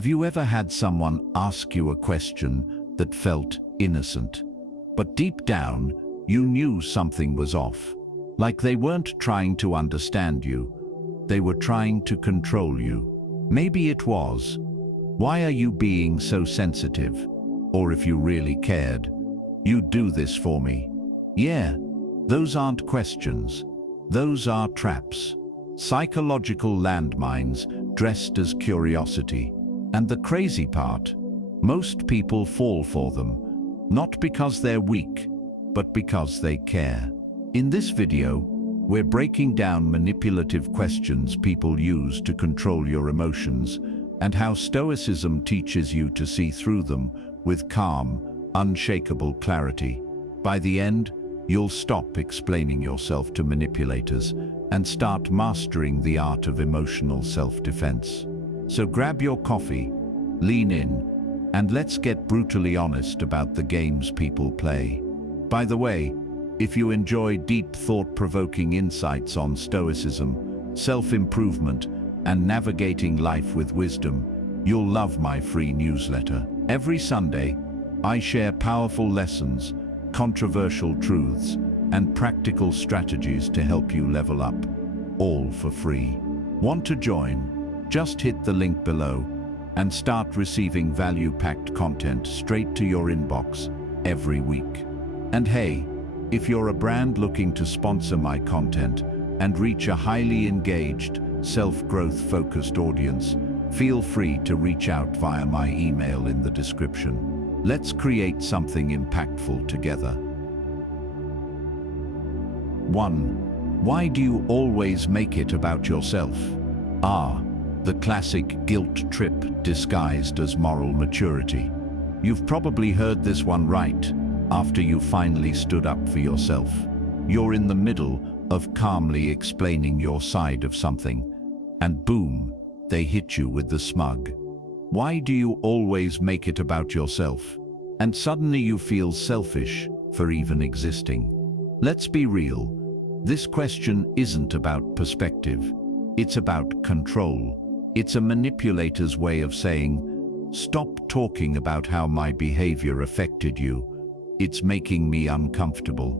Have you ever had someone ask you a question that felt innocent, but deep down, you knew something was off? Like they weren't trying to understand you, they were trying to control you. Maybe it was, "Why are you being so sensitive?" Or if you really cared, "You'd do this for me." Yeah, those aren't questions. Those are traps. Psychological landmines dressed as curiosity. And the crazy part, most people fall for them, not because they're weak, but because they care. In this video, we're breaking down manipulative questions people use to control your emotions and how Stoicism teaches you to see through them with calm, unshakable clarity. By the end, you'll stop explaining yourself to manipulators and start mastering the art of emotional self-defense. So grab your coffee, lean in, and let's get brutally honest about the games people play. By the way, if you enjoy deep thought-provoking insights on Stoicism, self-improvement, and navigating life with wisdom, you'll love my free newsletter. Every Sunday, I share powerful lessons, controversial truths, and practical strategies to help you level up, all for free. Want to join? Just hit the link below and start receiving value-packed content straight to your inbox every week. And hey, if you're a brand looking to sponsor my content and reach a highly engaged, self-growth-focused audience, feel free to reach out via my email in the description. Let's create something impactful together. 1. Why do you always make it about yourself? The classic guilt trip disguised as moral maturity. You've probably heard this one right after you finally stood up for yourself. You're in the middle of calmly explaining your side of something, and boom, they hit you with the smug. Why do you always make it about yourself? And suddenly you feel selfish for even existing. Let's be real. This question isn't about perspective. It's about control. It's a manipulator's way of saying, "Stop talking about how my behavior affected you. It's making me uncomfortable."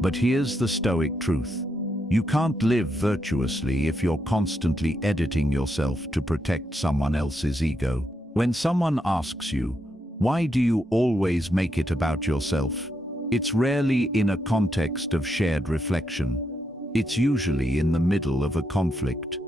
But here's the Stoic truth. You can't live virtuously if you're constantly editing yourself to protect someone else's ego. When someone asks you, "Why do you always make it about yourself?" it's rarely in a context of shared reflection. It's usually in the middle of a conflict,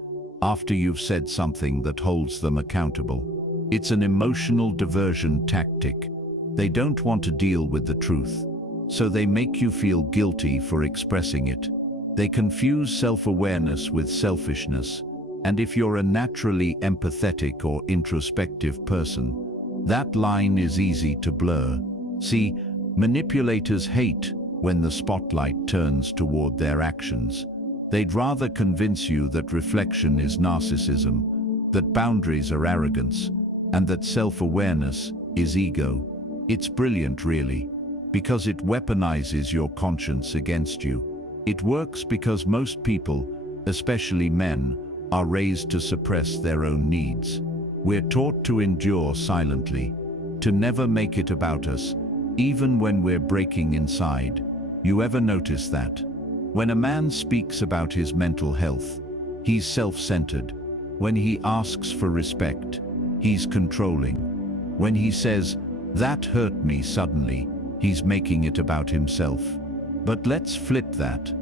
after you've said something that holds them accountable. It's an emotional diversion tactic. They don't want to deal with the truth, so they make you feel guilty for expressing it. They confuse self-awareness with selfishness, and if you're a naturally empathetic or introspective person, that line is easy to blur. See, manipulators hate when the spotlight turns toward their actions. They'd rather convince you that reflection is narcissism, that boundaries are arrogance, and that self-awareness is ego. It's brilliant, really, because it weaponizes your conscience against you. It works because most people, especially men, are raised to suppress their own needs. We're taught to endure silently, to never make it about us, even when we're breaking inside. You ever notice that? When a man speaks about his mental health, he's self-centered. When he asks for respect, he's controlling. When he says, "That hurt me," suddenly, he's making it about himself. But let's flip that.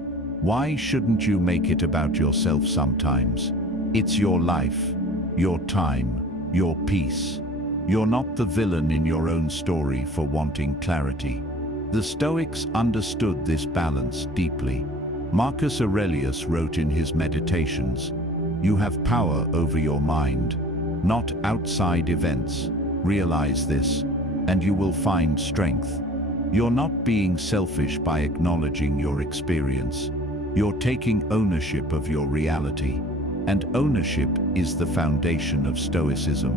Why shouldn't you make it about yourself sometimes? It's your life, your time, your peace. You're not the villain in your own story for wanting clarity. The Stoics understood this balance deeply. Marcus Aurelius wrote in his Meditations, "You have power over your mind, not outside events. Realize this, and you will find strength." You're not being selfish by acknowledging your experience. You're taking ownership of your reality. And ownership is the foundation of Stoicism.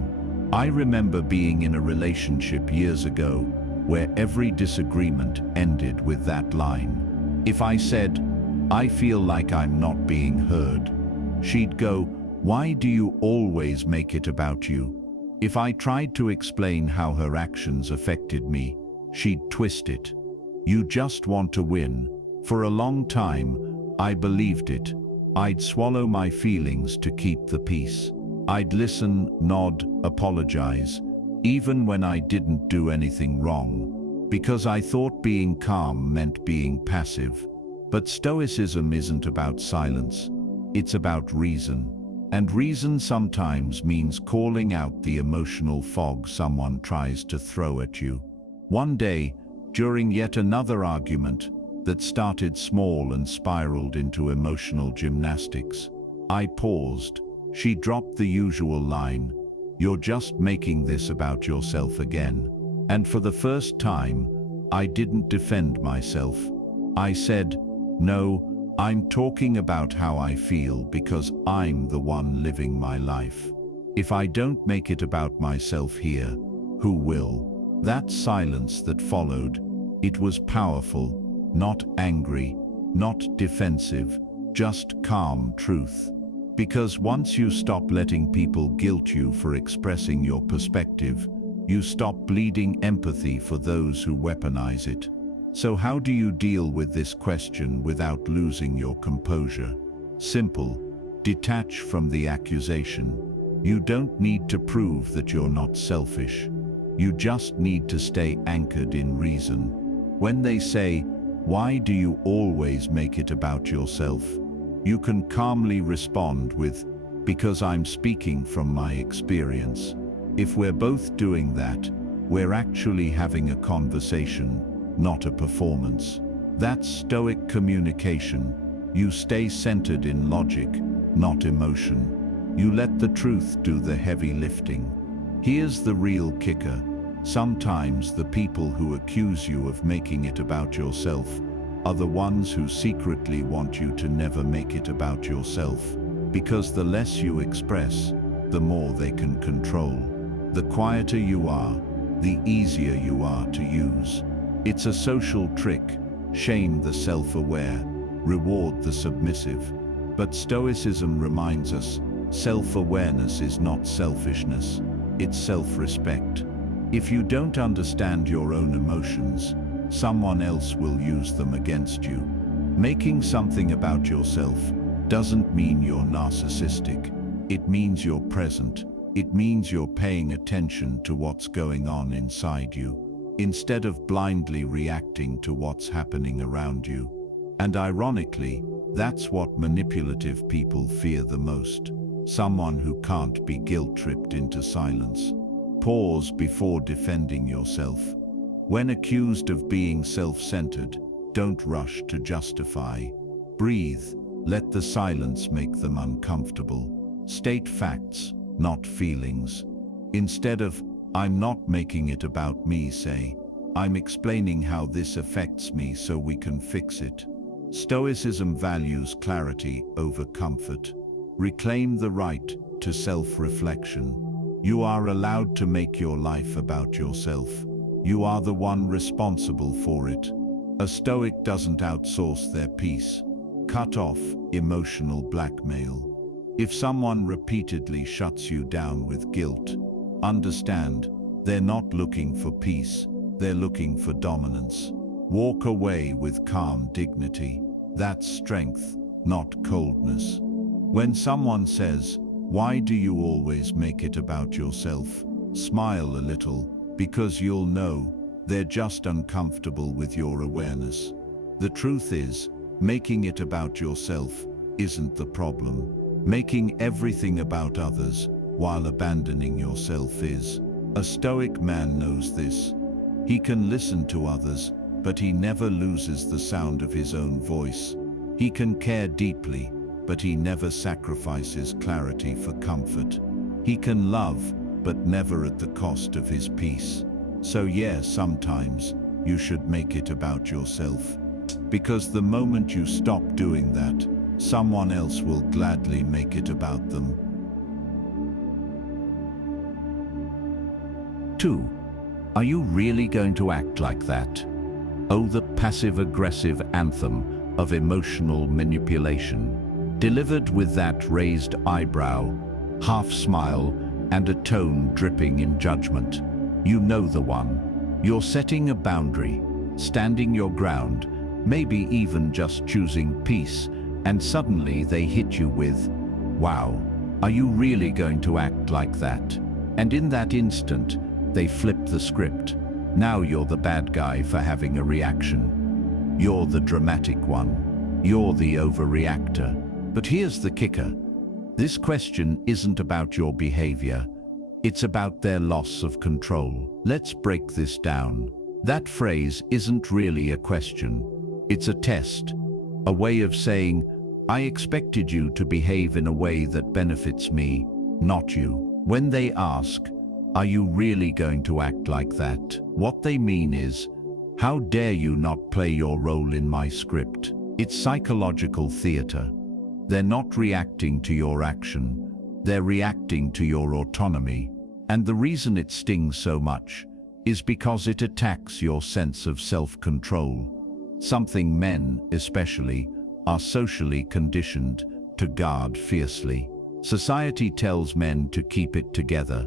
I remember being in a relationship years ago where every disagreement ended with that line. If I said, "I feel like I'm not being heard," she'd go, "Why do you always make it about you?" If I tried to explain how her actions affected me, she'd twist it. You just want to win. For a long time, I believed it. I'd swallow my feelings to keep the peace. I'd listen, nod, apologize, even when I didn't do anything wrong, because I thought being calm meant being passive. But Stoicism isn't about silence. It's about reason. And reason sometimes means calling out the emotional fog someone tries to throw at you. One day, during yet another argument that started small and spiraled into emotional gymnastics, I paused. She dropped the usual line, "You're just making this about yourself again." And for the first time, I didn't defend myself. I said, "No, I'm talking about how I feel because I'm the one living my life. If I don't make it about myself here, who will?" That silence that followed, it was powerful, not angry, not defensive, just calm truth. Because once you stop letting people guilt you for expressing your perspective, you stop bleeding empathy for those who weaponize it. So how do you deal with this question without losing your composure? Simple. Detach from the accusation. You don't need to prove that you're not selfish. You just need to stay anchored in reason. When they say, "Why do you always make it about yourself?" you can calmly respond with, "Because I'm speaking from my experience." If we're both doing that, we're actually having a conversation, not a performance. That's Stoic communication. You stay centered in logic, not emotion. You let the truth do the heavy lifting. Here's the real kicker. Sometimes the people who accuse you of making it about yourself are the ones who secretly want you to never make it about yourself, because the less you express, the more they can control. The quieter you are, the easier you are to use. It's a social trick. Shame the self-aware, reward the submissive. But Stoicism reminds us, self-awareness is not selfishness, it's self-respect. If you don't understand your own emotions, someone else will use them against you. Making something about yourself doesn't mean you're narcissistic. It means you're present. It means you're paying attention to what's going on inside you, instead of blindly reacting to what's happening around you. And ironically, that's what manipulative people fear the most. Someone who can't be guilt-tripped into silence. Pause before defending yourself. When accused of being self-centered, don't rush to justify. Breathe. Let the silence make them uncomfortable. State facts, not feelings. Instead of, "I'm not making it about me," say, "I'm explaining how this affects me so we can fix it." Stoicism values clarity over comfort. Reclaim the right to self-reflection. You are allowed to make your life about yourself. You are the one responsible for it. A Stoic doesn't outsource their peace. Cut off emotional blackmail. If someone repeatedly shuts you down with guilt, understand, they're not looking for peace, they're looking for dominance. Walk away with calm dignity. That's strength, not coldness. When someone says, "Why do you always make it about yourself?" smile a little, because you'll know they're just uncomfortable with your awareness. The truth is, making it about yourself isn't the problem. Making everything about others while abandoning yourself is. A Stoic man knows this. He can listen to others, but he never loses the sound of his own voice. He can care deeply, but he never sacrifices clarity for comfort. He can love, but never at the cost of his peace. So yeah, sometimes you should make it about yourself. Because the moment you stop doing that, someone else will gladly make it about them. 2. Are you really going to act like that? Oh, the passive-aggressive anthem of emotional manipulation. Delivered with that raised eyebrow, half smile, and a tone dripping in judgment. You know the one. You're setting a boundary, standing your ground, maybe even just choosing peace, and suddenly they hit you with, "Wow, are you really going to act like that?" And in that instant, they flip the script. Now you're the bad guy for having a reaction. You're the dramatic one. You're the overreactor. But here's the kicker. This question isn't about your behavior. It's about their loss of control. Let's break this down. That phrase isn't really a question. It's a test, a way of saying, I expected you to behave in a way that benefits me, not you. When they ask, are you really going to act like that? What they mean is, how dare you not play your role in my script? It's psychological theater. They're not reacting to your action. They're reacting to your autonomy. And the reason it stings so much is because it attacks your sense of self-control, something men, especially, are socially conditioned to guard fiercely. Society tells men to keep it together.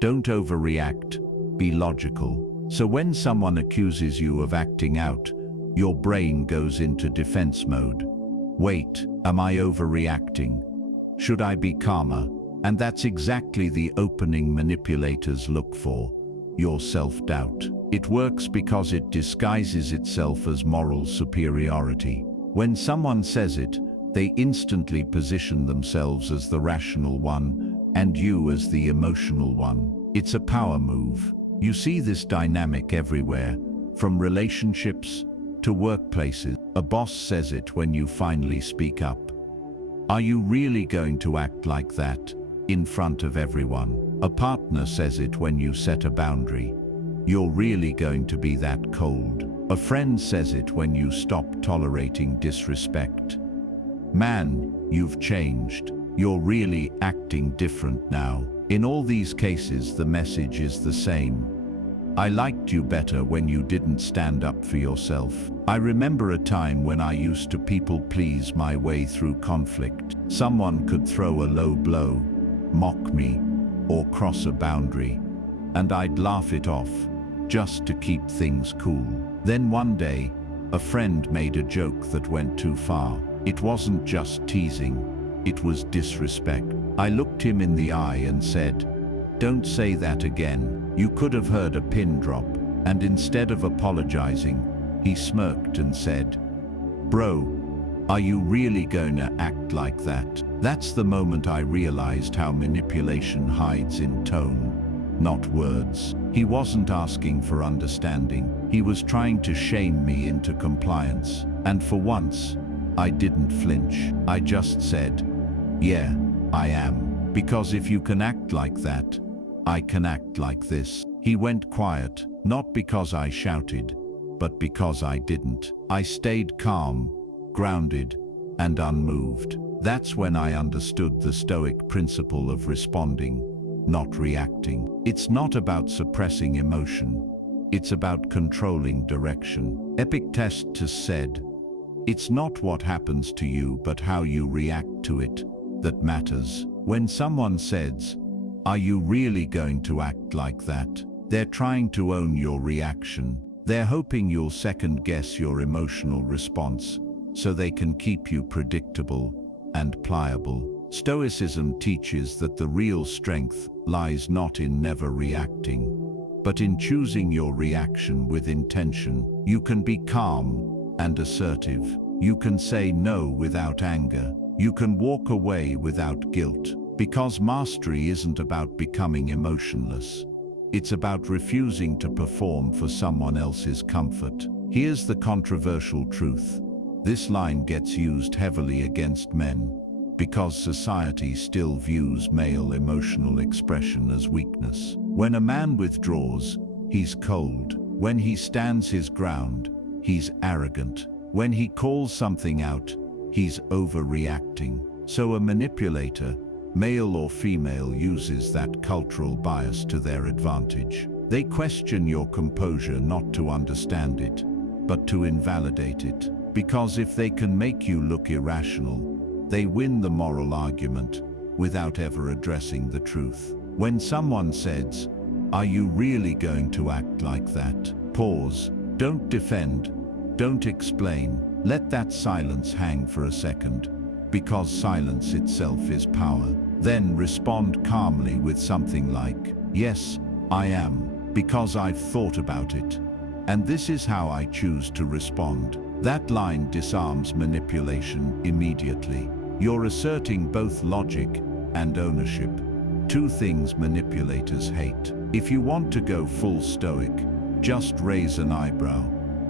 Don't overreact, be logical. So when someone accuses you of acting out, your brain goes into defense mode. Wait, am I overreacting? Should I be calmer? And that's exactly the opening manipulators look for, your self-doubt. It works because it disguises itself as moral superiority. When someone says it, they instantly position themselves as the rational one and you as the emotional one. It's a power move. You see this dynamic everywhere, from relationships to workplaces. A boss says it when you finally speak up. Are you really going to act like that in front of everyone? A partner says it when you set a boundary. You're really going to be that cold. A friend says it when you stop tolerating disrespect. Man, you've changed. You're really acting different now. In all these cases, the message is the same. I liked you better when you didn't stand up for yourself. I remember a time when I used to people please my way through conflict. Someone could throw a low blow, mock me, or cross a boundary, and I'd laugh it off, just to keep things cool. Then one day, a friend made a joke that went too far. It wasn't just teasing, it was disrespect. I looked him in the eye and said, "Don't say that again." You could have heard a pin drop, and instead of apologizing, he smirked and said, "Bro, are you really gonna act like that?" That's the moment I realized how manipulation hides in tone, not words. He wasn't asking for understanding. He was trying to shame me into compliance. And for once, I didn't flinch. I just said, "Yeah, I am. Because if you can act like that, I can act like this." He went quiet, not because I shouted, but because I didn't. I stayed calm, grounded, and unmoved. That's when I understood the Stoic principle of responding, not reacting. It's not about suppressing emotion. It's about controlling direction. Epictetus said, "It's not what happens to you, but how you react to it that matters." When someone says, "Are you really going to act like that?" they're trying to own your reaction. They're hoping you'll second-guess your emotional response so they can keep you predictable and pliable. Stoicism teaches that the real strength lies not in never reacting, but in choosing your reaction with intention. You can be calm and assertive. You can say no without anger. You can walk away without guilt. Because mastery isn't about becoming emotionless. It's about refusing to perform for someone else's comfort. Here's the controversial truth. This line gets used heavily against men because society still views male emotional expression as weakness. When a man withdraws, he's cold. When he stands his ground, he's arrogant. When he calls something out, he's overreacting. So a manipulator, male or female, uses that cultural bias to their advantage. They question your composure not to understand it, but to invalidate it. Because if they can make you look irrational, they win the moral argument without ever addressing the truth. When someone says, "Are you really going to act like that?" Pause. Don't defend. Don't explain. Let that silence hang for a second, because silence itself is power. Then respond calmly with something like, "Yes, I am, because I've thought about it. And this is how I choose to respond." That line disarms manipulation immediately. You're asserting both logic and ownership, two things manipulators hate. If you want to go full Stoic, just raise an eyebrow,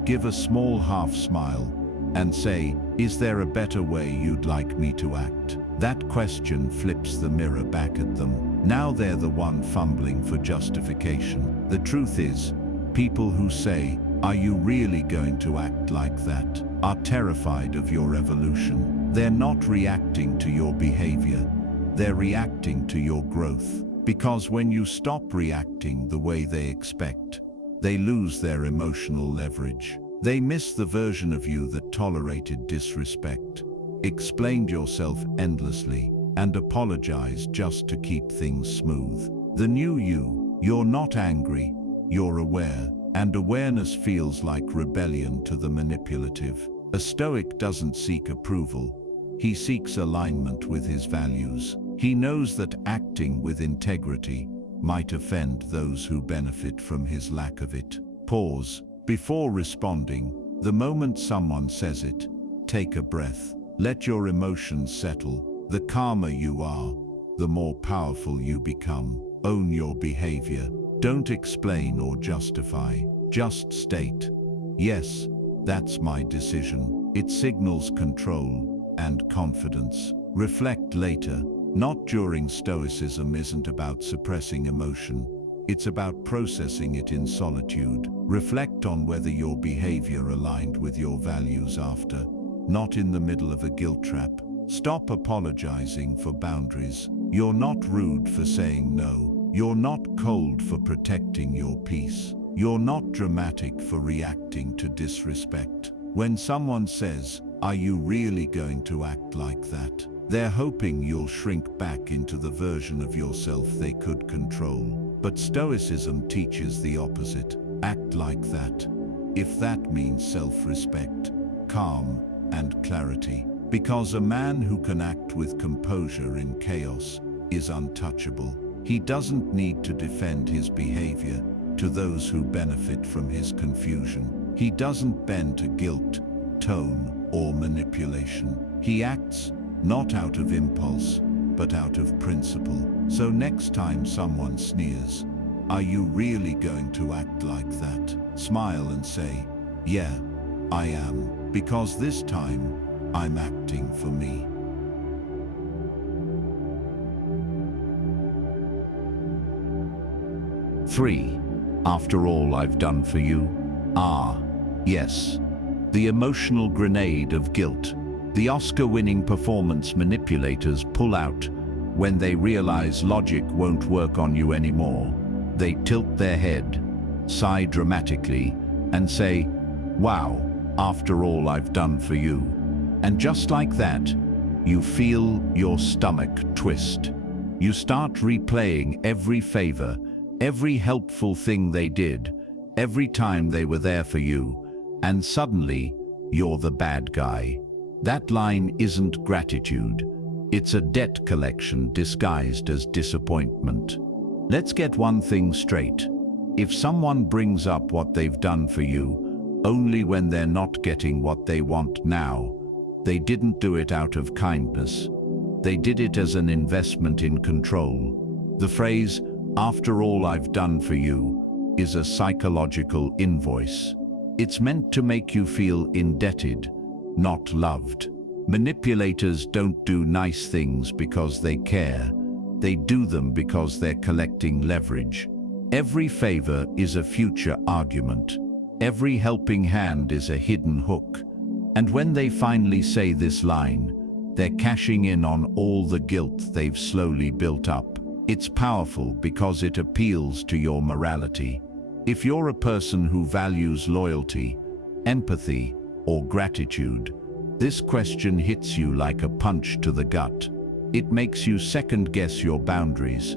give a small half smile, and say, "Is there a better way you'd like me to act?" That question flips the mirror back at them. Now they're the one fumbling for justification. The truth is, people who say, "Are you really going to act like that?" are terrified of your evolution. They're not reacting to your behavior, they're reacting to your growth. Because when you stop reacting the way they expect, they lose their emotional leverage. They miss the version of you that tolerated disrespect, explained yourself endlessly, and apologized just to keep things smooth. The new you, you're not angry, you're aware, and awareness feels like rebellion to the manipulative. A Stoic doesn't seek approval, he seeks alignment with his values. He knows that acting with integrity might offend those who benefit from his lack of it. Pause. Before responding, the moment someone says it, take a breath. Let your emotions settle. The calmer you are, the more powerful you become. Own your behavior. Don't explain or justify. Just state, "Yes, that's my decision." It signals control and confidence. Reflect later. Not during. Stoicism isn't about suppressing emotion. It's about processing it in solitude. Reflect on whether your behavior aligned with your values after, not in the middle of a guilt trap. Stop apologizing for boundaries. You're not rude for saying no. You're not cold for protecting your peace. You're not dramatic for reacting to disrespect. When someone says, "Are you really going to act like that?" they're hoping you'll shrink back into the version of yourself they could control. But Stoicism teaches the opposite. Act like that, if that means self-respect, calm, and clarity. Because a man who can act with composure in chaos is untouchable. He doesn't need to defend his behavior to those who benefit from his confusion. He doesn't bend to guilt, tone, or manipulation. He acts not out of impulse, but out of principle. So next time someone sneers, "Are you really going to act like that?" smile and say, "Yeah, I am, because this time I'm acting for me." Three. After all I've done for you? Yes. The emotional grenade of guilt. The Oscar-winning performance manipulators pull out when they realize logic won't work on you anymore. They tilt their head, sigh dramatically, and say, "Wow, after all I've done for you." And just like that, you feel your stomach twist. You start replaying every favor, every helpful thing they did, every time they were there for you, and suddenly you're the bad guy. That line isn't gratitude. It's a debt collection disguised as disappointment. Let's get one thing straight. If someone brings up what they've done for you only when they're not getting what they want now, they didn't do it out of kindness. They did it as an investment in control. The phrase, "After all I've done for you," is a psychological invoice. It's meant to make you feel indebted, not loved. Manipulators don't do nice things because they care. They do them because they're collecting leverage. Every favor is a future argument. Every helping hand is a hidden hook. And when they finally say this line, they're cashing in on all the guilt they've slowly built up. It's powerful because it appeals to your morality. If you're a person who values loyalty, empathy, or gratitude, this question hits you like a punch to the gut. It makes you second-guess your boundaries.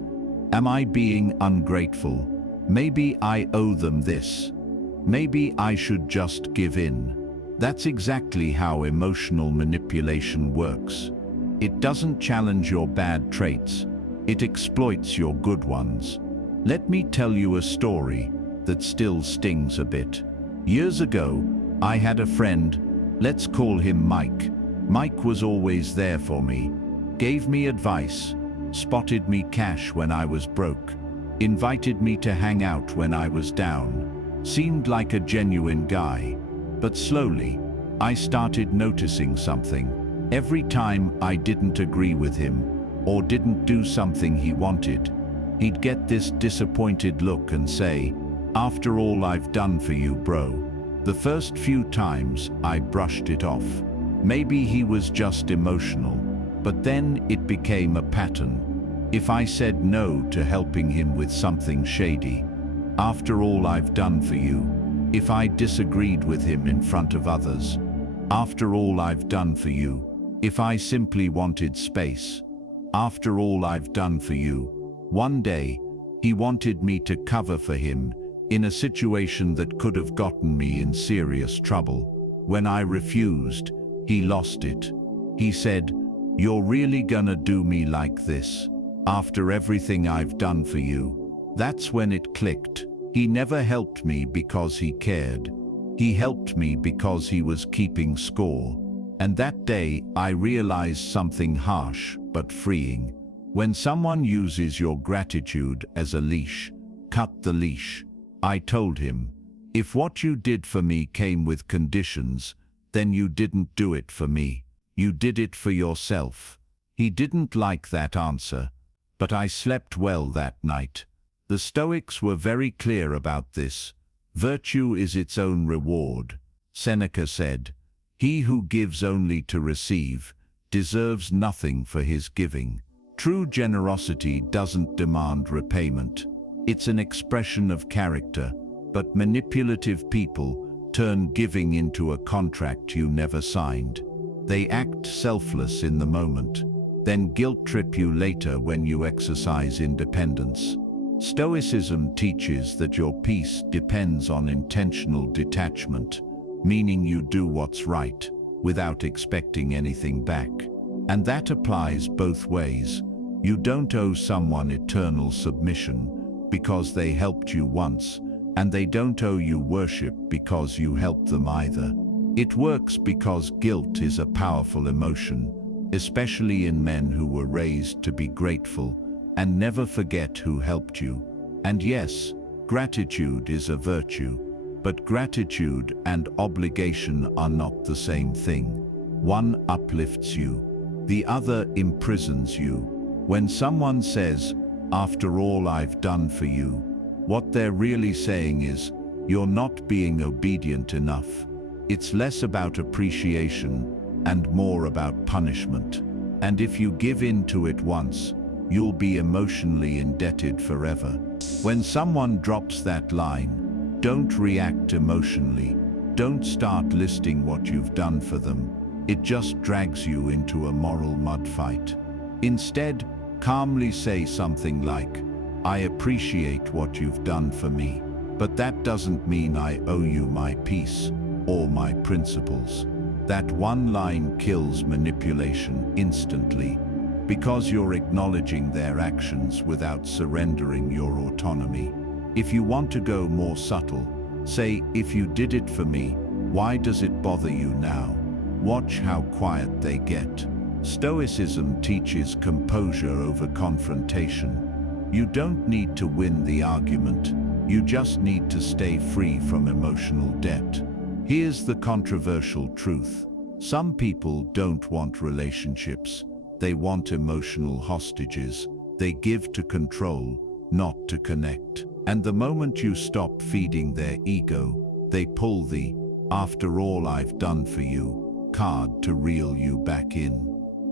Am I being ungrateful? Maybe I owe them this. Maybe I should just give in. That's exactly how emotional manipulation works. It doesn't challenge your bad traits. It exploits your good ones. Let me tell you a story that still stings a bit. Years ago, I had a friend, let's call him Mike. Mike was always there for me, gave me advice, spotted me cash when I was broke, invited me to hang out when I was down, seemed like a genuine guy. But slowly, I started noticing something. Every time I didn't agree with him, or didn't do something he wanted, he'd get this disappointed look and say, "After all I've done for you, bro." The first few times I brushed it off. Maybe he was just emotional, but then it became a pattern. If I said no to helping him with something shady, "After all I've done for you." If I disagreed with him in front of others, "After all I've done for you." If I simply wanted space, "After all I've done for you." One day, he wanted me to cover for him in a situation that could have gotten me in serious trouble. When I refused, he lost it. He said, "You're really gonna do me like this? After everything I've done for you?" That's when it clicked. He never helped me because he cared. He helped me because he was keeping score. And that day, I realized something harsh but freeing. When someone uses your gratitude as a leash, cut the leash. I told him, "If what you did for me came with conditions, then you didn't do it for me. You did it for yourself." He didn't like that answer, but I slept well that night. The Stoics were very clear about this. Virtue is its own reward. Seneca said, "He who gives only to receive deserves nothing for his giving." True generosity doesn't demand repayment. It's an expression of character, but manipulative people turn giving into a contract you never signed. They act selfless in the moment, then guilt-trip you later when you exercise independence. Stoicism teaches that your peace depends on intentional detachment, meaning you do what's right without expecting anything back. And that applies both ways. You don't owe someone eternal submission because they helped you once, and they don't owe you worship because you helped them either. It works because guilt is a powerful emotion, especially in men who were raised to be grateful and never forget who helped you. And yes, gratitude is a virtue, but gratitude and obligation are not the same thing. One uplifts you, the other imprisons you. When someone says, "After all I've done for you," what they're really saying is, "You're not being obedient enough." It's less about appreciation and more about punishment. And if you give in to it once, you'll be emotionally indebted forever. When someone drops that line, don't react emotionally. Don't start listing what you've done for them. It just drags you into a moral mud fight. Instead, calmly say something like, "I appreciate what you've done for me, but that doesn't mean I owe you my peace or my principles." That one line kills manipulation instantly, because you're acknowledging their actions without surrendering your autonomy. If you want to go more subtle, say, "If you did it for me, why does it bother you now?" Watch how quiet they get. Stoicism teaches composure over confrontation. You don't need to win the argument. You just need to stay free from emotional debt. Here's the controversial truth. Some people don't want relationships. They want emotional hostages. They give to control, not to connect. And the moment you stop feeding their ego, they pull the "after all I've done for you" card to reel you back in.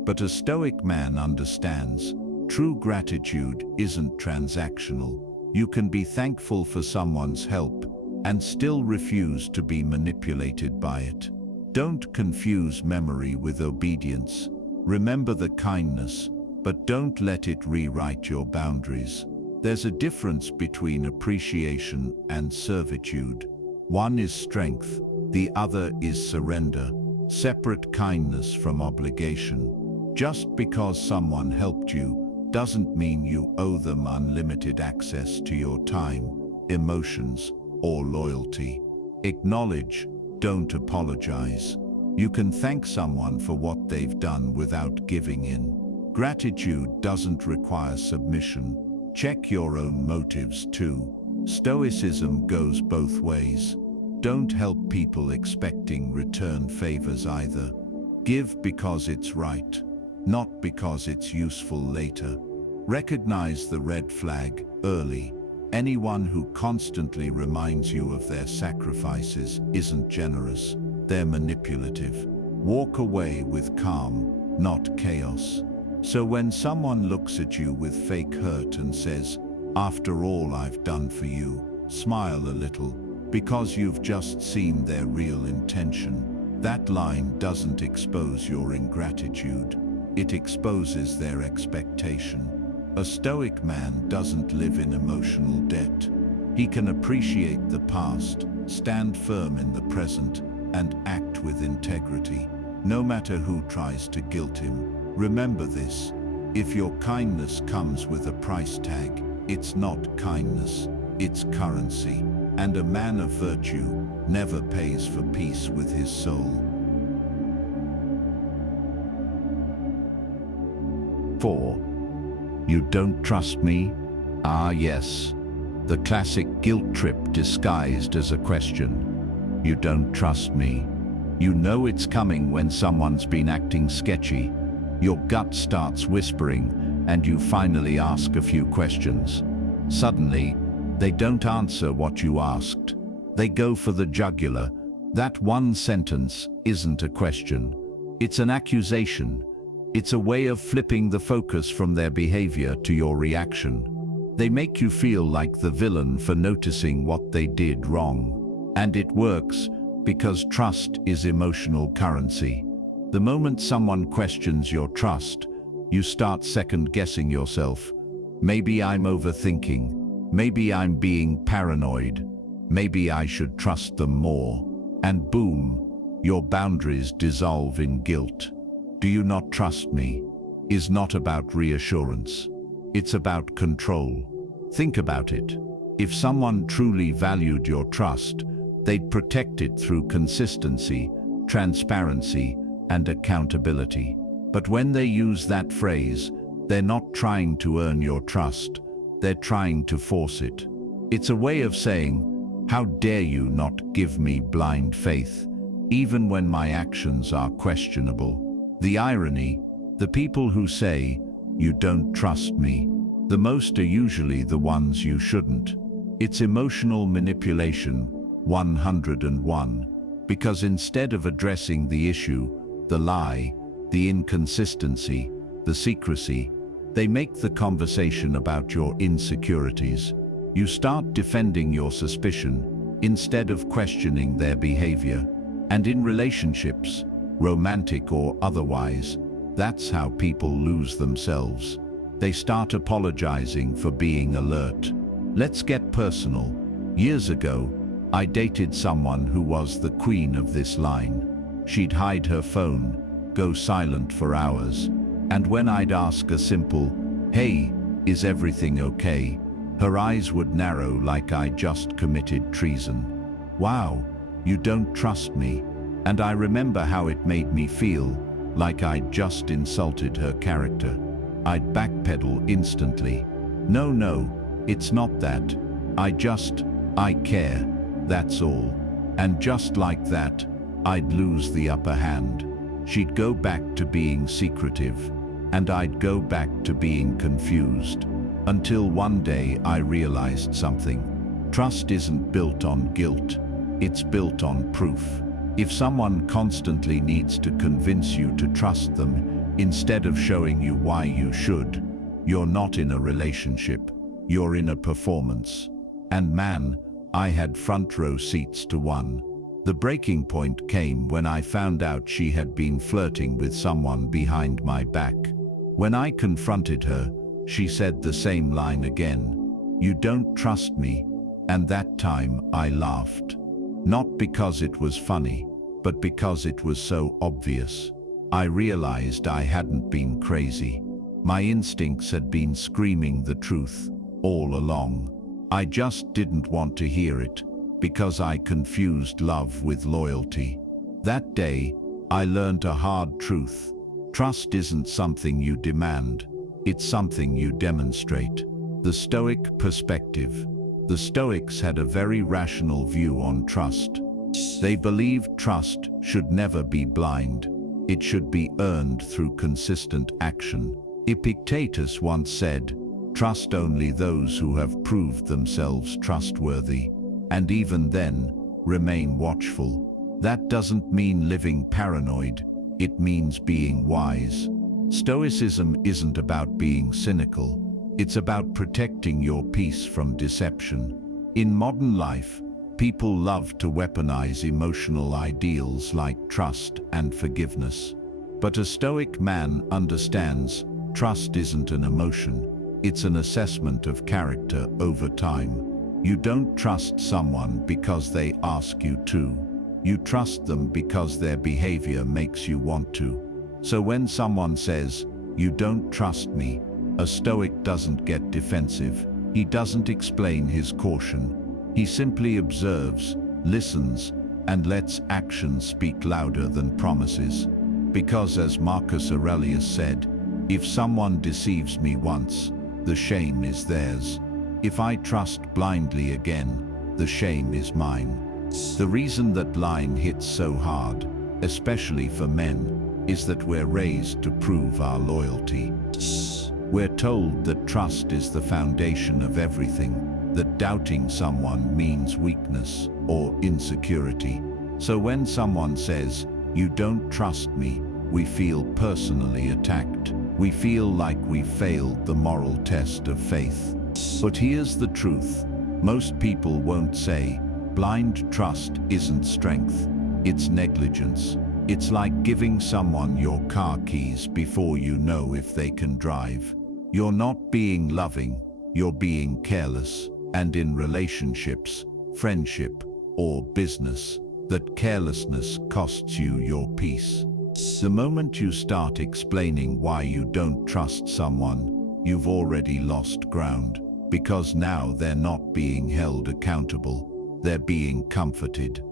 But a Stoic man understands, true gratitude isn't transactional. You can be thankful for someone's help and still refuse to be manipulated by it. Don't confuse memory with obedience. Remember the kindness, but don't let it rewrite your boundaries. There's a difference between appreciation and servitude. One is strength, the other is surrender. Separate kindness from obligation. Just because someone helped you doesn't mean you owe them unlimited access to your time, emotions, or loyalty. Acknowledge, don't apologize. You can thank someone for what they've done without giving in. Gratitude doesn't require submission. Check your own motives too. Stoicism goes both ways. Don't help people expecting return favors either. Give because it's right, not because it's useful later. Recognize the red flag early. Anyone who constantly reminds you of their sacrifices isn't generous, they're manipulative. Walk away with calm, not chaos. So when someone looks at you with fake hurt and says, "After all I've done for you," smile a little, because you've just seen their real intention. That line doesn't expose your ingratitude. It exposes their expectation. A Stoic man doesn't live in emotional debt. He can appreciate the past, stand firm in the present, and act with integrity. No matter who tries to guilt him, remember this: if your kindness comes with a price tag, it's not kindness, it's currency. And a man of virtue never pays for peace with his soul. 4. You don't trust me? Ah yes, the classic guilt trip disguised as a question. You don't trust me. You know it's coming when someone's been acting sketchy. Your gut starts whispering, and you finally ask a few questions. Suddenly, they don't answer what you asked. They go for the jugular. That one sentence isn't a question. It's an accusation. It's a way of flipping the focus from their behavior to your reaction. They make you feel like the villain for noticing what they did wrong. And it works because trust is emotional currency. The moment someone questions your trust, you start second-guessing yourself. Maybe I'm overthinking. Maybe I'm being paranoid. Maybe I should trust them more. And boom, your boundaries dissolve in guilt. Do you not trust me? Is not about reassurance. It's about control. Think about it. If someone truly valued your trust, they'd protect it through consistency, transparency, and accountability. But when they use that phrase, they're not trying to earn your trust. They're trying to force it. It's a way of saying, "How dare you not give me blind faith, even when my actions are questionable?" The irony, the people who say, "You don't trust me," the most are usually the ones you shouldn't. It's emotional manipulation 101, because instead of addressing the issue, the lie, the inconsistency, the secrecy, they make the conversation about your insecurities. You start defending your suspicion instead of questioning their behavior. And in relationships, romantic or otherwise, that's how people lose themselves. They start apologizing for being alert. Let's get personal. Years ago, I dated someone who was the queen of this line. She'd hide her phone, go silent for hours, and when I'd ask a simple, "Hey, is everything okay?" her eyes would narrow like I just committed treason. Wow, you don't trust me. And I remember how it made me feel, like I'd just insulted her character. I'd backpedal instantly. No, it's not that. I care, that's all. And just like that, I'd lose the upper hand. She'd go back to being secretive, and I'd go back to being confused. Until one day I realized something. Trust isn't built on guilt, it's built on proof. If someone constantly needs to convince you to trust them, instead of showing you why you should, you're not in a relationship, you're in a performance. And man, I had front row seats to one. The breaking point came when I found out she had been flirting with someone behind my back. When I confronted her, she said the same line again. "You don't trust me," and that time I laughed. Not because it was funny, but because it was so obvious. I realized I hadn't been crazy. My instincts had been screaming the truth all along. I just didn't want to hear it, because I confused love with loyalty. That day, I learned a hard truth. Trust isn't something you demand, it's something you demonstrate. The Stoic perspective. The Stoics had a very rational view on trust. They believed trust should never be blind. It should be earned through consistent action. Epictetus once said, "Trust only those who have proved themselves trustworthy, and even then, remain watchful." That doesn't mean living paranoid, it means being wise. Stoicism isn't about being cynical, it's about protecting your peace from deception. In modern life, people love to weaponize emotional ideals like trust and forgiveness. But a Stoic man understands trust isn't an emotion, it's an assessment of character over time. You don't trust someone because they ask you to. You trust them because their behavior makes you want to. So when someone says, "You don't trust me," a Stoic doesn't get defensive. He doesn't explain his caution. He simply observes, listens, and lets actions speak louder than promises. Because as Marcus Aurelius said, "If someone deceives me once, the shame is theirs. If I trust blindly again, the shame is mine." The reason that line hits so hard, especially for men, is that we're raised to prove our loyalty. We're told that trust is the foundation of everything, that doubting someone means weakness or insecurity. So when someone says, "You don't trust me," we feel personally attacked. We feel like we failed the moral test of faith. But here's the truth. Most people won't say, blind trust isn't strength, it's negligence. It's like giving someone your car keys before you know if they can drive. You're not being loving, you're being careless. And in relationships, friendship, or business, that carelessness costs you your peace. The moment you start explaining why you don't trust someone, you've already lost ground, because now they're not being held accountable, they're being comforted.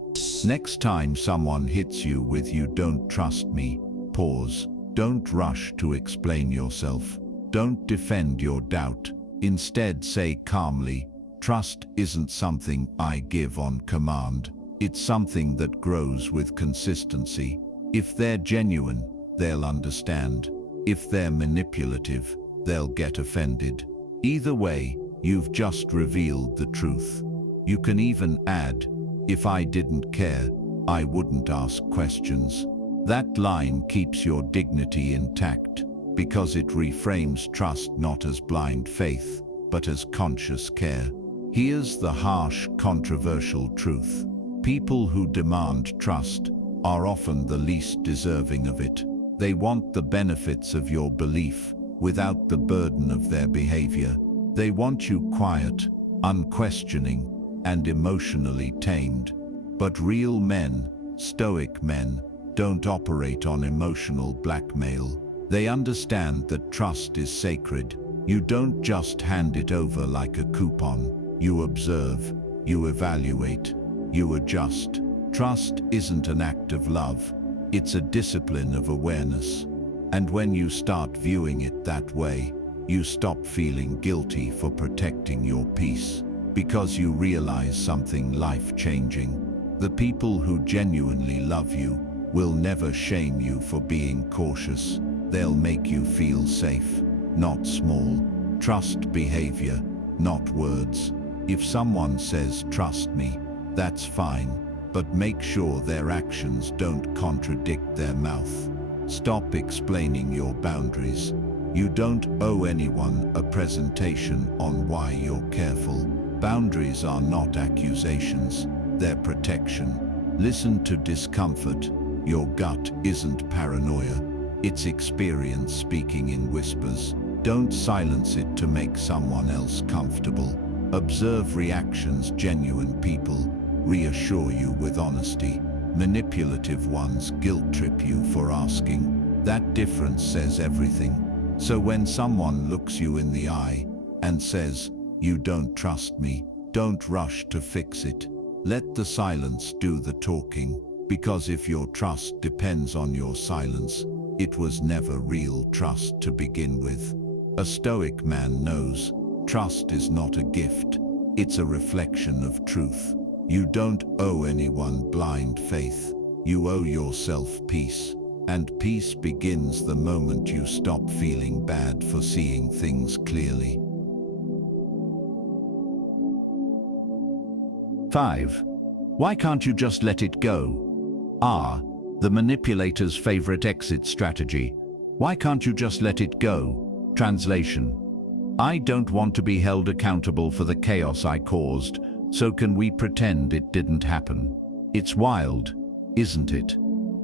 Next time someone hits you with "You don't trust me," pause. Don't rush to explain yourself. Don't defend your doubt. Instead, say calmly, "Trust isn't something I give on command. It's something that grows with consistency." If they're genuine, they'll understand. If they're manipulative, they'll get offended. Either way, you've just revealed the truth. You can even add, "If I didn't care, I wouldn't ask questions." That line keeps your dignity intact, because it reframes trust not as blind faith, but as conscious care. Here's the harsh, controversial truth. People who demand trust are often the least deserving of it. They want the benefits of your belief without the burden of their behavior. They want you quiet, unquestioning, and emotionally tamed. But real men, Stoic men, don't operate on emotional blackmail. They understand that trust is sacred. You don't just hand it over like a coupon. You observe, you evaluate, you adjust. Trust isn't an act of love, it's a discipline of awareness. And when you start viewing it that way, you stop feeling guilty for protecting your peace, because you realize something life-changing. The people who genuinely love you will never shame you for being cautious. They'll make you feel safe, not small. Trust behavior, not words. If someone says, "Trust me," that's fine, but make sure their actions don't contradict their mouth. Stop explaining your boundaries. You don't owe anyone a presentation on why you're careful. Boundaries are not accusations, they're protection. Listen to discomfort. Your gut isn't paranoia, it's experience speaking in whispers. Don't silence it to make someone else comfortable. Observe reactions. Genuine people reassure you with honesty. Manipulative ones guilt trip you for asking. That difference says everything. So when someone looks you in the eye and says, "You don't trust me," don't rush to fix it. Let the silence do the talking, because if your trust depends on your silence, it was never real trust to begin with. A Stoic man knows trust is not a gift, it's a reflection of truth. You don't owe anyone blind faith, you owe yourself peace. And peace begins the moment you stop feeling bad for seeing things clearly. 5. Why can't you just let it go? The manipulator's favorite exit strategy. Why can't you just let it go? Translation: I don't want to be held accountable for the chaos I caused, so can we pretend it didn't happen? It's wild, isn't it?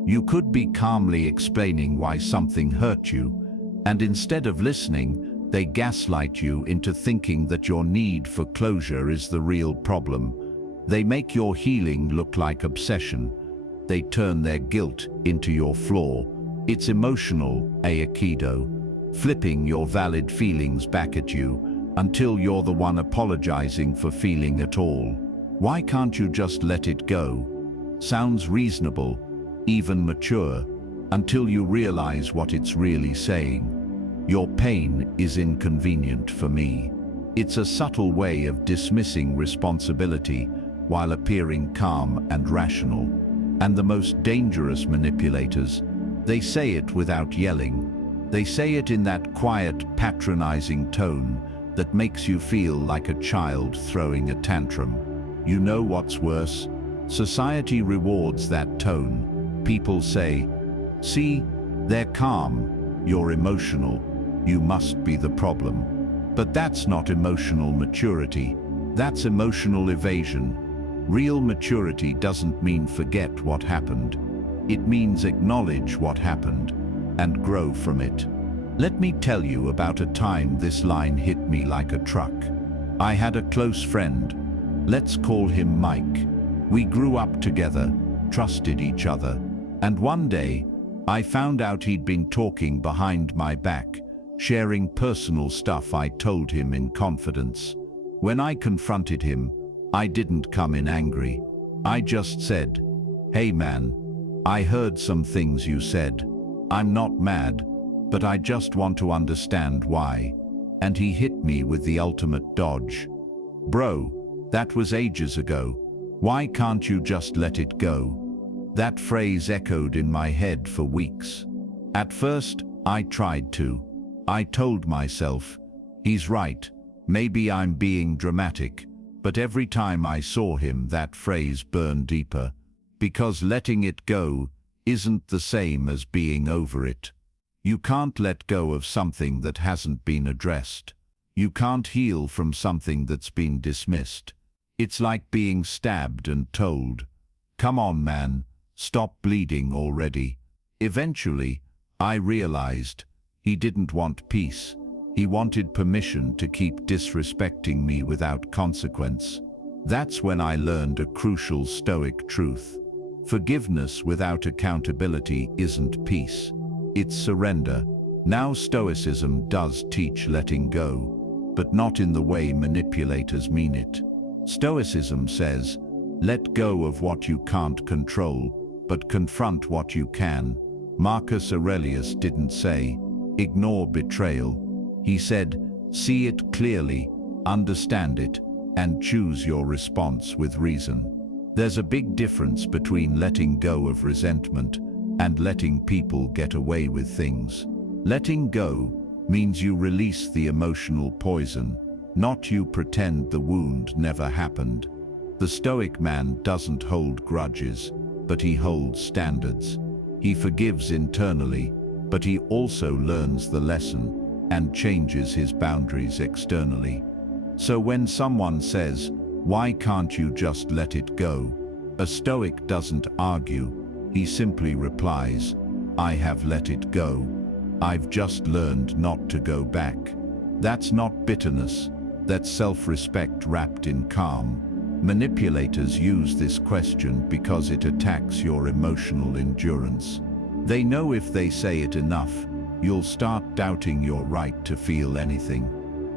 You could be calmly explaining why something hurt you, and instead of listening, they gaslight you into thinking that your need for closure is the real problem. They make your healing look like obsession. They turn their guilt into your flaw. It's emotional aikido, flipping your valid feelings back at you until you're the one apologizing for feeling at all. Why can't you just let it go? Sounds reasonable, even mature, until you realize what it's really saying. Your pain is inconvenient for me. It's a subtle way of dismissing responsibility while appearing calm and rational. And the most dangerous manipulators, they say it without yelling. They say it in that quiet, patronizing tone that makes you feel like a child throwing a tantrum. You know what's worse? Society rewards that tone. People say, "See, they're calm, you're emotional, you must be the problem." But that's not emotional maturity, that's emotional evasion. Real maturity doesn't mean forget what happened. It means acknowledge what happened and grow from it. Let me tell you about a time this line hit me like a truck. I had a close friend. Let's call him Mike. We grew up together, trusted each other, and one day, I found out he'd been talking behind my back, sharing personal stuff I told him in confidence. When I confronted him, I didn't come in angry. I just said, "Hey man, I heard some things you said. I'm not mad, but I just want to understand why." And he hit me with the ultimate dodge. "Bro, that was ages ago. Why can't you just let it go?" That phrase echoed in my head for weeks. At first, I tried to. I told myself, he's right, maybe I'm being dramatic. But every time I saw him, that phrase burned deeper. Because letting it go isn't the same as being over it. You can't let go of something that hasn't been addressed. You can't heal from something that's been dismissed. It's like being stabbed and told, "Come on, man, stop bleeding already." Eventually, I realized he didn't want peace. He wanted permission to keep disrespecting me without consequence. That's when I learned a crucial Stoic truth. Forgiveness without accountability isn't peace. It's surrender. Now, Stoicism does teach letting go, but not in the way manipulators mean it. Stoicism says, let go of what you can't control, but confront what you can. Marcus Aurelius didn't say, ignore betrayal. He said, see it clearly, understand it, and choose your response with reason. There's a big difference between letting go of resentment and letting people get away with things. Letting go means you release the emotional poison, not you pretend the wound never happened. The Stoic man doesn't hold grudges, but he holds standards. He forgives internally, but he also learns the lesson and changes his boundaries externally. So when someone says, why can't you just let it go? A Stoic doesn't argue. He simply replies, I have let it go. I've just learned not to go back. That's not bitterness. That's self-respect wrapped in calm. Manipulators use this question because it attacks your emotional endurance. They know if they say it enough, you'll start doubting your right to feel anything.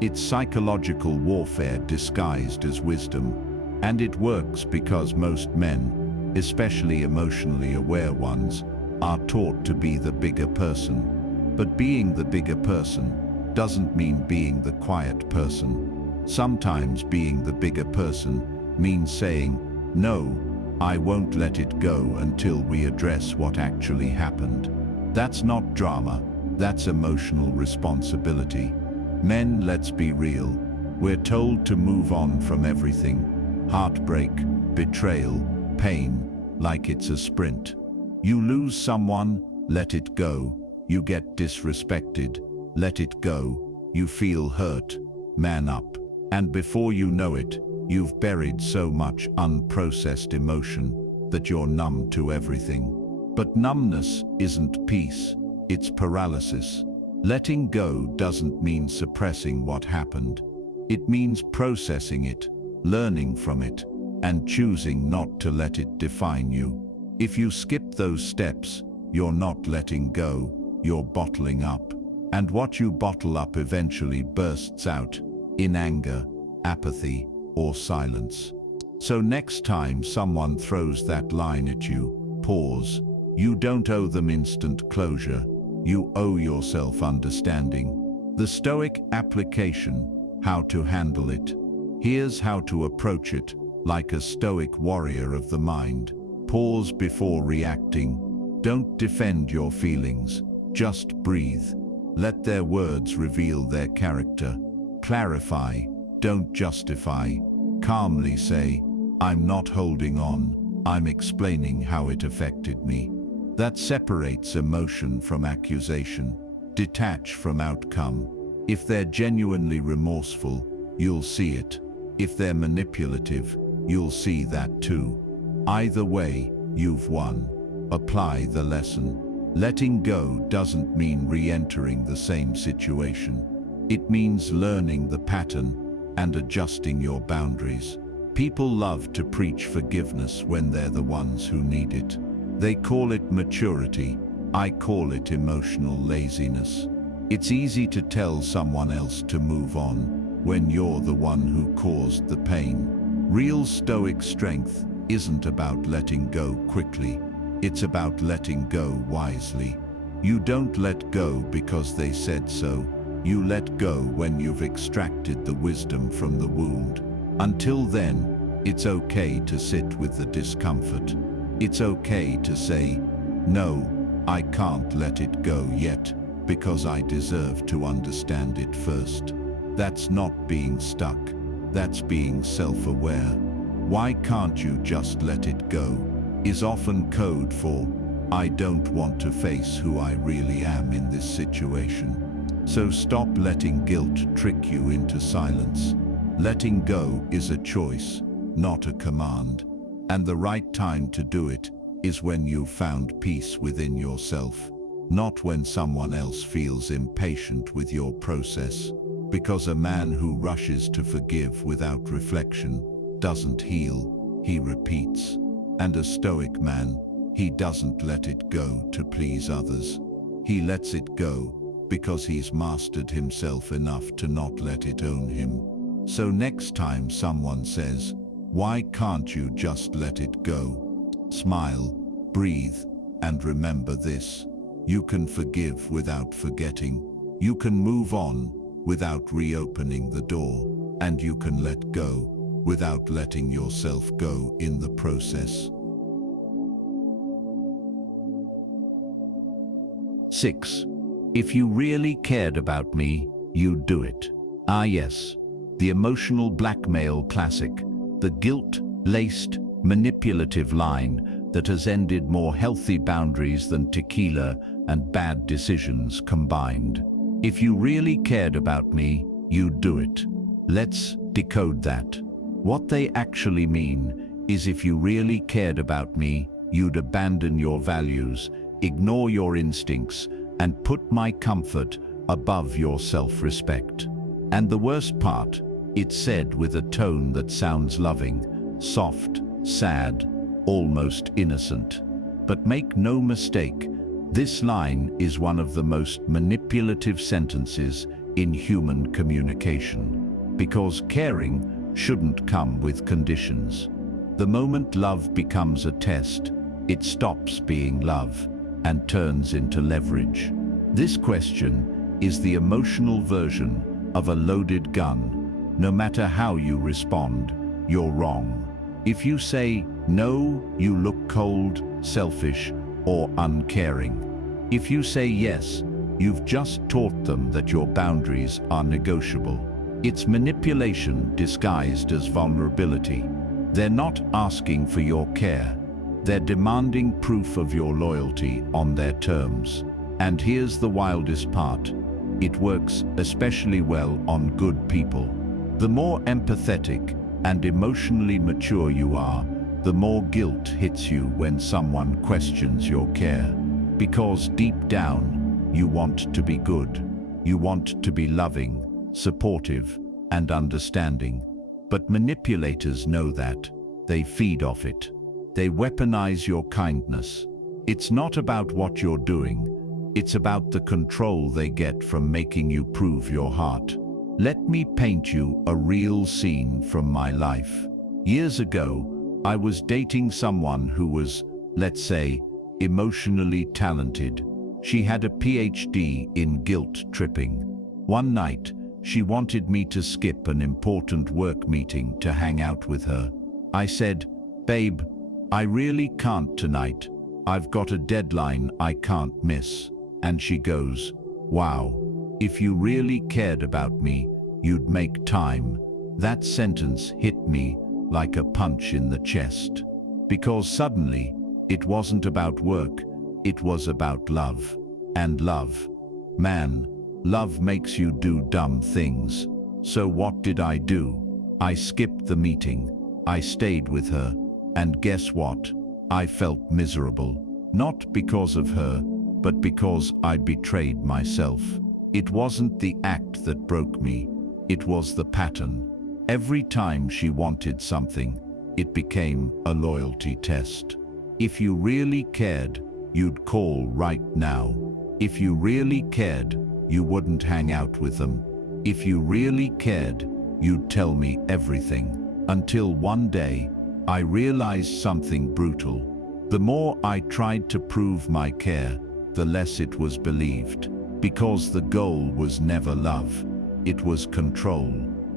It's psychological warfare disguised as wisdom. And it works because most men, especially emotionally aware ones, are taught to be the bigger person. But being the bigger person doesn't mean being the quiet person. Sometimes being the bigger person means saying, "No, I won't let it go until we address what actually happened." That's not drama, that's emotional responsibility. Men, let's be real. We're told to move on from everything. Heartbreak, betrayal, pain, like it's a sprint. You lose someone, let it go. You get disrespected, let it go. You feel hurt, man up. And before you know it, you've buried so much unprocessed emotion that you're numb to everything. But numbness isn't peace, it's paralysis. Letting go doesn't mean suppressing what happened. It means processing it, learning from it, and choosing not to let it define you. If you skip those steps, you're not letting go, you're bottling up. And what you bottle up eventually bursts out in anger, apathy, or silence. So next time someone throws that line at you, pause. You don't owe them instant closure. You owe yourself understanding. The Stoic application, how to handle it. Here's how to approach it, like a Stoic warrior of the mind. Pause before reacting. Don't defend your feelings, just breathe. Let their words reveal their character. Clarify, don't justify. Calmly say, "I'm not holding on, I'm explaining how it affected me." That separates emotion from accusation. Detach from outcome. If they're genuinely remorseful, you'll see it. If they're manipulative, you'll see that too. Either way, you've won. Apply the lesson. Letting go doesn't mean re-entering the same situation. It means learning the pattern and adjusting your boundaries. People love to preach forgiveness when they're the ones who need it. They call it maturity. I call it emotional laziness. It's easy to tell someone else to move on when you're the one who caused the pain. Real Stoic strength isn't about letting go quickly. It's about letting go wisely. You don't let go because they said so. You let go when you've extracted the wisdom from the wound. Until then, it's okay to sit with the discomfort. It's okay to say, "No, I can't let it go yet, because I deserve to understand it first." That's not being stuck. That's being self-aware. "Why can't you just let it go?" is often code for, "I don't want to face who I really am in this situation." So stop letting guilt trick you into silence. Letting go is a choice, not a command. And the right time to do it is when you've found peace within yourself, not when someone else feels impatient with your process. Because a man who rushes to forgive without reflection doesn't heal, he repeats. And a Stoic man, he doesn't let it go to please others. He lets it go because he's mastered himself enough to not let it own him. So next time someone says, "Why can't you just let it go?" smile, breathe, and remember this. You can forgive without forgetting. You can move on without reopening the door. And you can let go without letting yourself go in the process. 6. If you really cared about me, you'd do it. Ah yes, the emotional blackmail classic, the guilt-laced, manipulative line that has ended more healthy boundaries than tequila and bad decisions combined. If you really cared about me, you'd do it. Let's decode that. What they actually mean is if you really cared about me, you'd abandon your values, ignore your instincts, and put my comfort above your self-respect. And the worst part, It's said with a tone that sounds loving, soft, sad, almost innocent. But make no mistake, this line is one of the most manipulative sentences in human communication. Because caring shouldn't come with conditions. The moment love becomes a test, it stops being love and turns into leverage. This question is the emotional version of a loaded gun. No matter how you respond, you're wrong. If you say no, you look cold, selfish, or uncaring. If you say yes, you've just taught them that your boundaries are negotiable. It's manipulation disguised as vulnerability. They're not asking for your care. They're demanding proof of your loyalty on their terms. And here's the wildest part. It works especially well on good people. The more empathetic and emotionally mature you are, the more guilt hits you when someone questions your care. Because deep down, you want to be good. You want to be loving, supportive, and understanding. But manipulators know that. They feed off it. They weaponize your kindness. It's not about what you're doing. It's about the control they get from making you prove your heart. Let me paint you a real scene from my life. Years ago, I was dating someone who was, let's say, emotionally talented. She had a PhD in guilt tripping. One night, she wanted me to skip an important work meeting to hang out with her. I said, "Babe, I really can't tonight. I've got a deadline I can't miss." And she goes, "Wow, if you really cared about me, you'd make time." That sentence hit me like a punch in the chest. Because suddenly, it wasn't about work, it was about love. And love. Man, love makes you do dumb things. So what did I do? I skipped the meeting. I stayed with her. And guess what? I felt miserable. Not because of her, but because I betrayed myself. It wasn't the act that broke me. It was the pattern. Every time she wanted something, it became a loyalty test. If you really cared, you'd call right now. If you really cared, you wouldn't hang out with them. If you really cared, you'd tell me everything. Until one day, I realized something brutal. The more I tried to prove my care, the less it was believed. Because the goal was never love, it was control.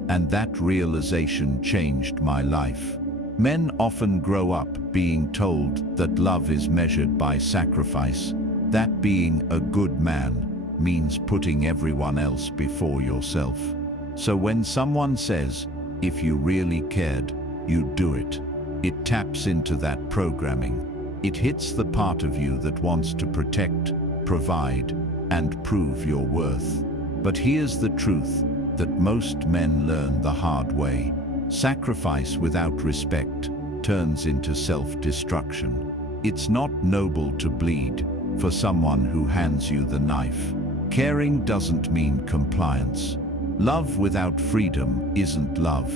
And that realization changed my life. Men often grow up being told that love is measured by sacrifice, that being a good man means putting everyone else before yourself. So when someone says, "If you really cared, you'd do it," it taps into that programming. It hits the part of you that wants to protect, provide, and prove your worth. But here's the truth that most men learn the hard way. Sacrifice without respect turns into self-destruction. It's not noble to bleed for someone who hands you the knife. Caring doesn't mean compliance. Love without freedom isn't love.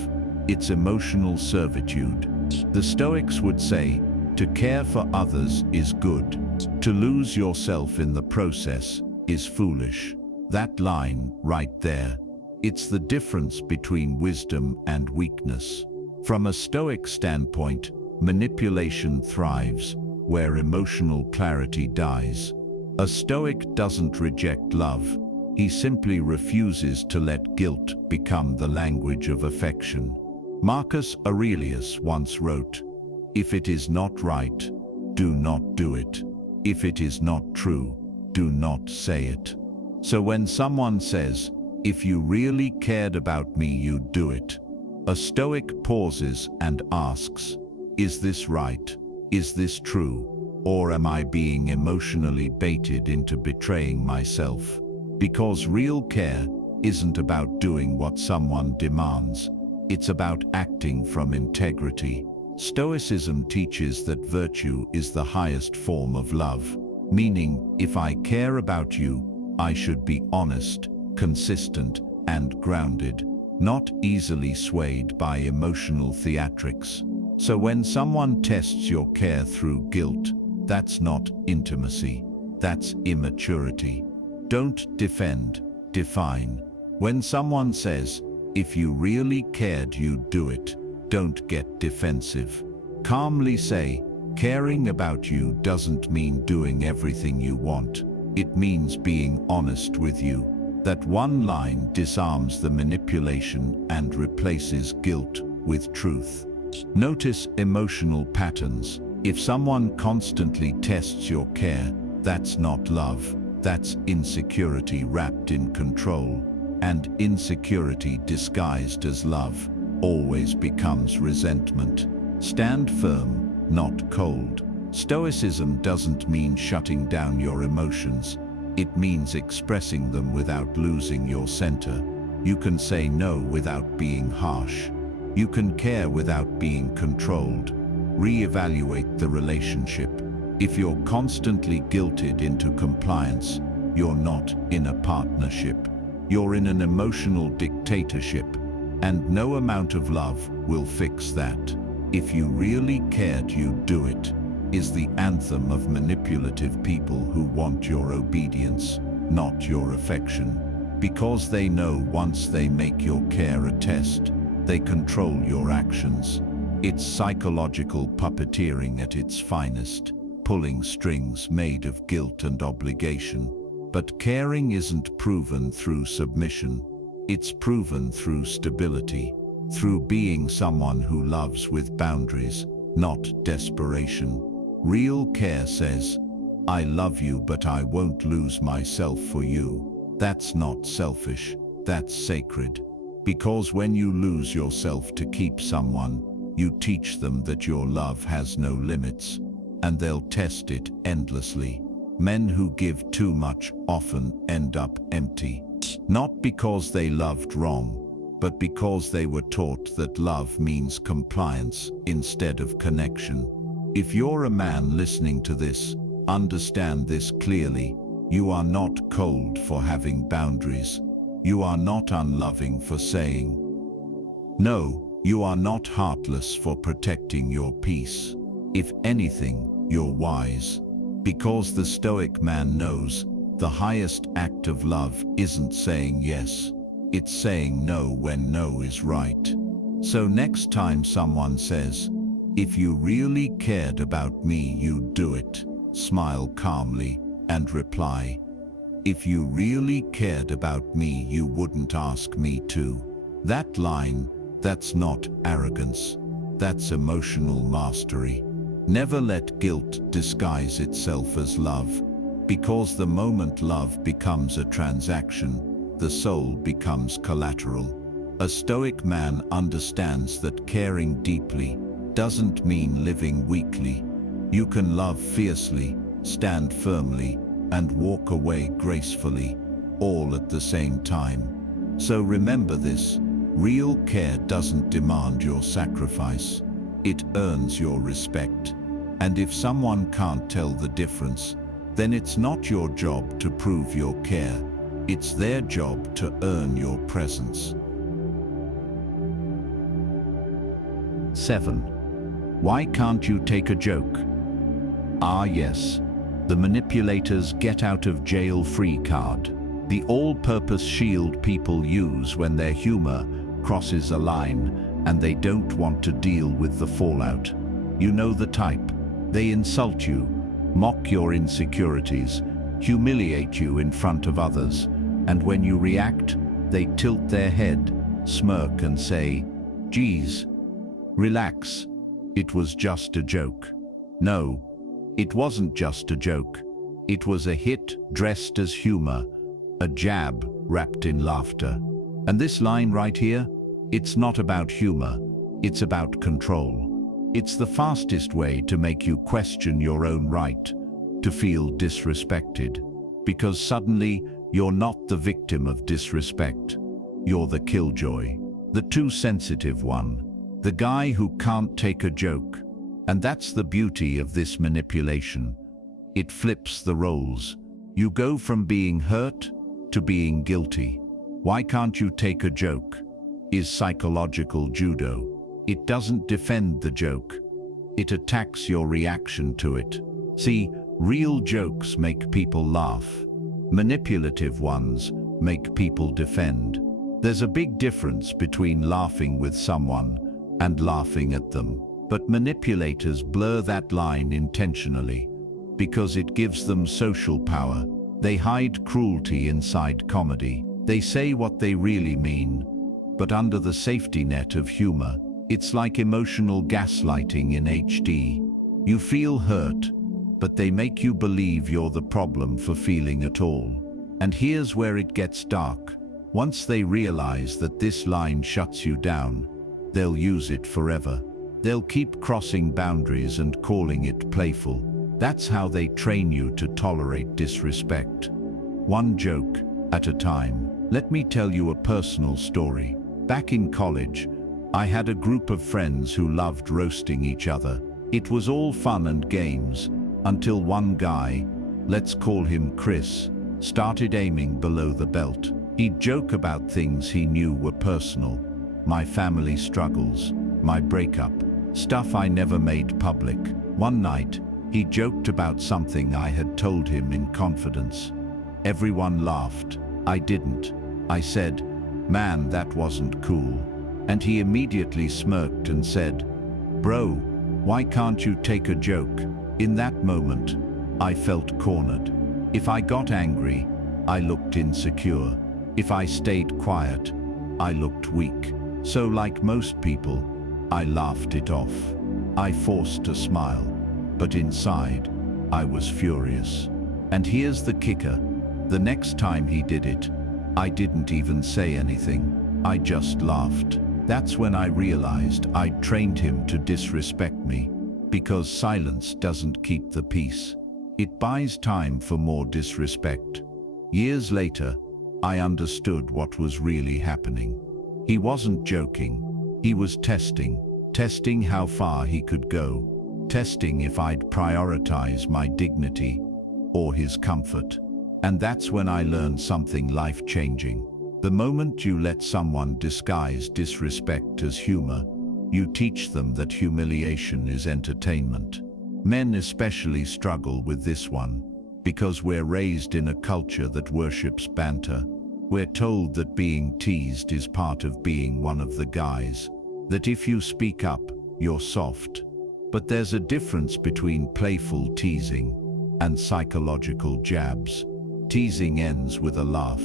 It's emotional servitude. The Stoics would say, to care for others is good. To lose yourself in the process is foolish. That line right there, it's the difference between wisdom and weakness. From a Stoic standpoint, manipulation thrives where emotional clarity dies. A Stoic doesn't reject love. He simply refuses to let guilt become the language of affection. Marcus Aurelius once wrote, "If it is not right, do not do it. If it is not true, do not say it." So when someone says, "If you really cared about me, you'd do it," a Stoic pauses and asks, "Is this right? Is this true? Or am I being emotionally baited into betraying myself?" Because real care isn't about doing what someone demands. It's about acting from integrity. Stoicism teaches that virtue is the highest form of love, meaning if I care about you, I should be honest, consistent, and grounded. not easily swayed by emotional theatrics. So when someone tests your care through guilt, that's not intimacy, that's immaturity. Don't defend, define. When someone says, "If you really cared, you'd do it," don't get defensive. Calmly say, "Caring about you doesn't mean doing everything you want. It means being honest with you." That one line disarms the manipulation and replaces guilt with truth. Notice emotional patterns. If someone constantly tests your care, that's not love, that's insecurity wrapped in control. And insecurity disguised as love always becomes resentment. Stand firm, not cold. Stoicism doesn't mean shutting down your emotions. It means expressing them without losing your center. You can say no without being harsh. You can care without being controlled. Reevaluate the relationship. If you're constantly guilted into compliance, you're not in a partnership. You're in an emotional dictatorship, and no amount of love will fix that. "If you really cared, you'd do it," is the anthem of manipulative people who want your obedience, not your affection. Because they know once they make your care a test, they control your actions. It's psychological puppeteering at its finest, pulling strings made of guilt and obligation. But caring isn't proven through submission. It's proven through stability, through being someone who loves with boundaries, not desperation. Real care says, "I love you, but I won't lose myself for you." That's not selfish, that's sacred. Because when you lose yourself to keep someone, you teach them that your love has no limits, and they'll test it endlessly. Men who give too much often end up empty. Not because they loved wrong, but because they were taught that love means compliance instead of connection. If you're a man listening to this, understand this clearly. You are not cold for having boundaries. You are not unloving for saying no. You are not heartless for protecting your peace. If anything, you're wise. Because the Stoic man knows the highest act of love isn't saying yes, it's saying no when no is right. So next time someone says, "If you really cared about me, you'd do it," smile calmly and reply, "If you really cared about me, you wouldn't ask me to." That line, that's not arrogance, that's emotional mastery. Never let guilt disguise itself as love, because the moment love becomes a transaction, the soul becomes collateral. A Stoic man understands that caring deeply doesn't mean living weakly. You can love fiercely, stand firmly, and walk away gracefully, all at the same time. So remember this, real care doesn't demand your sacrifice. It earns your respect. And if someone can't tell the difference, then it's not your job to prove your care. It's their job to earn your presence. 7. Why can't you take a joke? Ah yes, the manipulator's get out of jail free card. The all-purpose shield people use when their humor crosses a line and they don't want to deal with the fallout. You know the type. They insult you, mock your insecurities, humiliate you in front of others, and when you react, they tilt their head, smirk and say, "Geez, relax, it was just a joke." No, it wasn't just a joke. It was a hit dressed as humor, a jab wrapped in laughter. And this line right here, it's not about humor, it's about control. It's the fastest way to make you question your own right, to feel disrespected. Because suddenly, you're not the victim of disrespect. You're the killjoy, the too sensitive one, the guy who can't take a joke. And that's the beauty of this manipulation. It flips the roles. You go from being hurt to being guilty. Why can't you take a joke? is psychological judo. It doesn't defend the joke. It attacks your reaction to it. See, real jokes make people laugh. Manipulative ones make people defend. There's a big difference between laughing with someone and laughing at them. But manipulators blur that line intentionally because it gives them social power. They hide cruelty inside comedy. They say what they really mean, but under the safety net of humor. It's like emotional gaslighting in HD. You feel hurt, but they make you believe you're the problem for feeling at all. And here's where it gets dark. Once they realize that this line shuts you down, they'll use it forever. They'll keep crossing boundaries and calling it playful. That's how they train you to tolerate disrespect. One joke at a time. Let me tell you a personal story. Back in college, I had a group of friends who loved roasting each other. It was all fun and games, until one guy, let's call him Chris, started aiming below the belt. He'd joke about things he knew were personal. My family struggles, my breakup, stuff I never made public. One night, he joked about something I had told him in confidence. Everyone laughed. I didn't. I said, "Man, that wasn't cool." And he immediately smirked and said, "Bro, why can't you take a joke?" In that moment, I felt cornered. If I got angry, I looked insecure. If I stayed quiet, I looked weak. So like most people, I laughed it off. I forced a smile, but inside, I was furious. And here's the kicker. The next time he did it, I didn't even say anything. I just laughed. That's when I realized I'd trained him to disrespect me, because silence doesn't keep the peace. It buys time for more disrespect. Years later, I understood what was really happening. He wasn't joking. He was testing how far he could go, testing if I'd prioritize my dignity or his comfort. And that's when I learned something life-changing. The moment you let someone disguise disrespect as humor, you teach them that humiliation is entertainment. Men especially struggle with this one, because we're raised in a culture that worships banter. We're told that being teased is part of being one of the guys, that if you speak up, you're soft. But there's a difference between playful teasing and psychological jabs. Teasing ends with a laugh.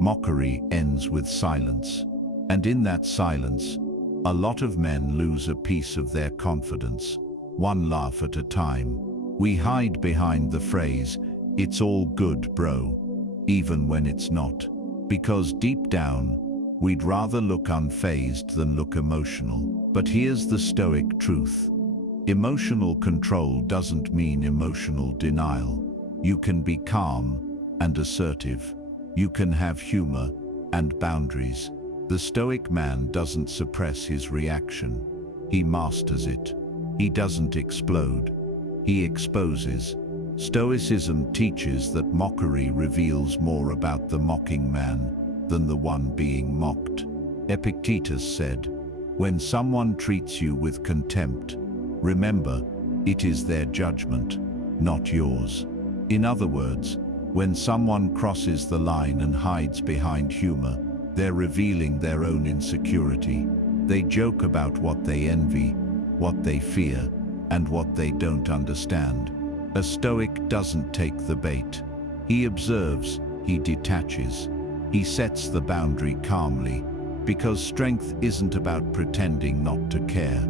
Mockery ends with silence. And in that silence, a lot of men lose a piece of their confidence. One laugh at a time. We hide behind the phrase, "It's all good, bro," even when it's not. Because deep down, we'd rather look unfazed than look emotional. But here's the Stoic truth. Emotional control doesn't mean emotional denial. You can be calm and assertive. You can have humor and boundaries. The Stoic man doesn't suppress his reaction. He masters it. He doesn't explode. He exposes. Stoicism teaches that mockery reveals more about the mocking man than the one being mocked. Epictetus said, "When someone treats you with contempt, remember, it is their judgment, not yours." In other words, when someone crosses the line and hides behind humor, they're revealing their own insecurity. They joke about what they envy, what they fear, and what they don't understand. A Stoic doesn't take the bait. He observes, he detaches. He sets the boundary calmly, because strength isn't about pretending not to care.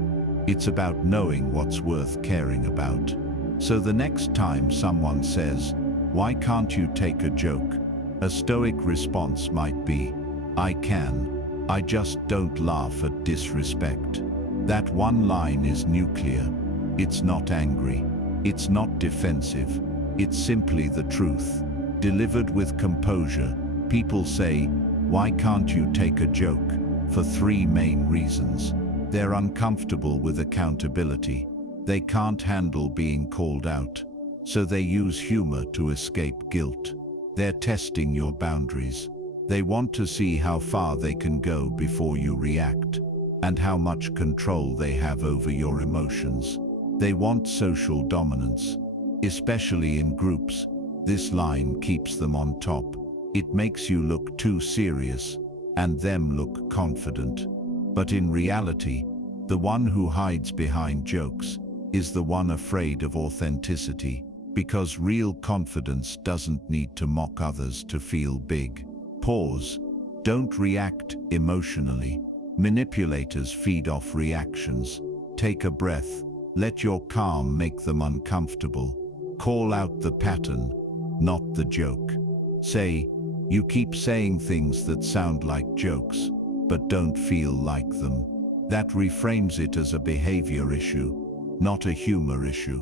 It's about knowing what's worth caring about. So the next time someone says, "Why can't you take a joke?" a Stoic response might be, "I can. I just don't laugh at disrespect." That one line is nuclear. It's not angry. It's not defensive. It's simply the truth, delivered with composure. People say, "Why can't you take a joke?" for three main reasons. They're uncomfortable with accountability. They can't handle being called out, so they use humor to escape guilt. They're testing your boundaries. They want to see how far they can go before you react, and how much control they have over your emotions. They want social dominance, especially in groups. This line keeps them on top. It makes you look too serious, and them look confident. But in reality, the one who hides behind jokes is the one afraid of authenticity, because real confidence doesn't need to mock others to feel big. Pause. Don't react emotionally. Manipulators feed off reactions. Take a breath. Let your calm make them uncomfortable. Call out the pattern, not the joke. Say, "You keep saying things that sound like jokes, but don't feel like them." That reframes it as a behavior issue, not a humor issue.